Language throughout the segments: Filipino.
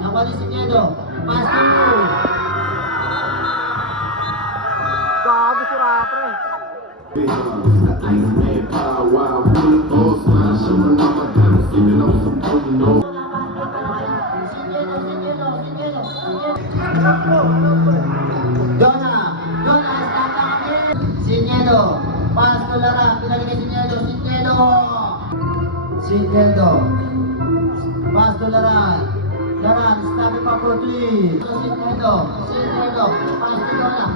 Nakuha ni Sinyedo. Pass to you. Gago si Rapre. Jonah stop na kami. Sinyedo. Pass to Laran. Pinagigay Sinyedo. Sinyedo. Pass to Laran. Laran, stop it pa for 3. Sinyedo. Pass to Jonah.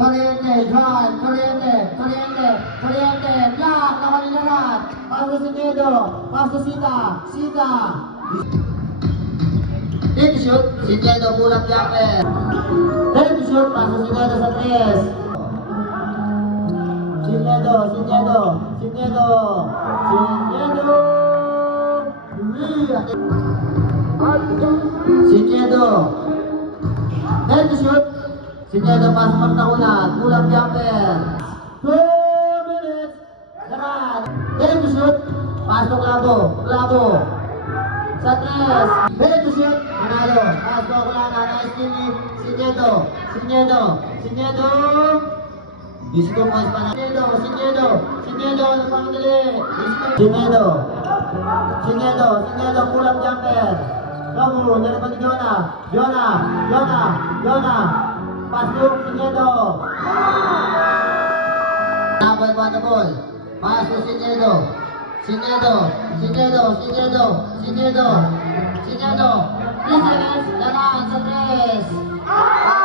Corriente, John, Corriente, Black, naman ni Laran. Pass to Sinyedo. Pass to Sita. Take to shoot, Sinyedo, pulang jumper. Take to shoot, pass to Sinyedo sa 3. Sinyedo. Take to shoot. Sinyedo, pass magtakunan, pulang jumper. 2 minutes. Laran. Take to shoot, pass to Clavo. Sa 3. Take to shoot. Manalo. Pass to Oklana. Nice team. Sinyedo. Disco mas pa na. Sinyedo. Napakadali. Sinyedo. Pull-up jumper. Lobo. Nalaman ni Jonah. Pass to Sinyedo. Double pa na ball. Pass to Sinyedo. Sinyedo. 3 seconds. Laran sa 3.